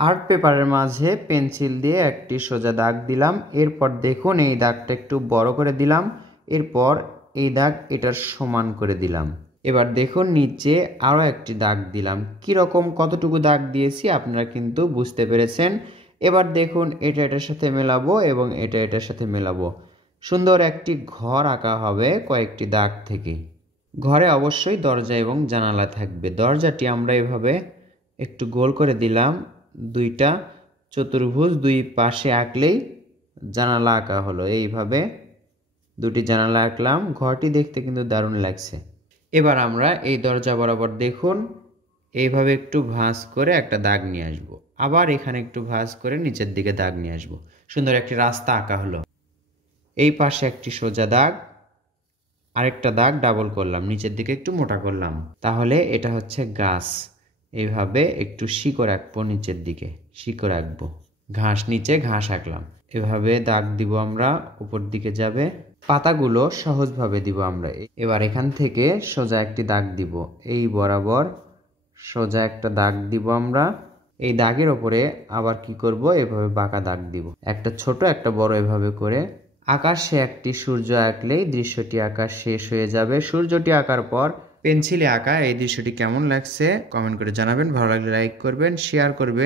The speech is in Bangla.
আর্ট পেপারের মাঝে পেন্সিল দিয়ে একটি সোজা দাগ দিলাম। এরপর দেখুন এই দাগটা একটু বড় করে দিলাম। এরপর এই দাগ এটার সমান করে দিলাম। এবার দেখুন নিচে আরও একটি দাগ দিলাম। কীরকম কতটুকু দাগ দিয়েছি আপনারা কিন্তু বুঝতে পেরেছেন। এবার দেখুন এটা এটার সাথে মেলাবো এবং এটা এটার সাথে মেলাবো। সুন্দর একটি ঘর আঁকা হবে কয়েকটি দাগ থেকে। ঘরে অবশ্যই দরজা এবং জানালা থাকবে। দরজাটি আমরা এভাবে একটু গোল করে দিলাম। দুইটা চতুর্ভুজ দুই পাশে আঁকলেই জানালা আঁকা হলো। এইভাবে দুটি জানালা আঁকলাম। ঘরটি দেখতে কিন্তু দারুণ লাগছে। এবার আমরা এই দরজা বরাবর দেখুন এইভাবে একটু ভাঁজ করে একটা দাগ নিয়ে আসব। আবার এখানে একটু ভাঁজ করে নিচের দিকে দাগ নিয়ে আসব। সুন্দর একটি রাস্তা আঁকা হলো। এই পাশে একটি সোজা দাগ, আরেকটা দাগ ডাবল করলাম, নিচের দিকে একটু মোটা করলাম। তাহলে এটা হচ্ছে গাছ। এইভাবে একটু শিকড় আঁকবো, নিচের দিকে শিকড় আঁকবো। ঘাস, নিচে ঘাস আঁকলাম। এভাবে দাগ দিব আমরা, উপর দিকে যাবে। পাতাগুলো সহজভাবে দিব আমরা। এবার এখান থেকে সোজা একটি দাগ দিব। এই বরাবর সোজা একটা দাগ দিব আমরা। এই দাগের ওপরে আবার কি করব, এভাবে বাঁকা দাগ দিব, একটা ছোট একটা বড়। এভাবে করে আকাশে একটি সূর্য আঁকলেই দৃশ্যটি আঁকা শেষ হয়ে যাবে। সূর্যটি আঁকার পর পেন্সিলে আঁকা এই দৃশ্যটি কেমন লাগছে কমেন্ট করে জানাবেন। ভালো লাগলে লাইক করবেন, শেয়ার করবেন।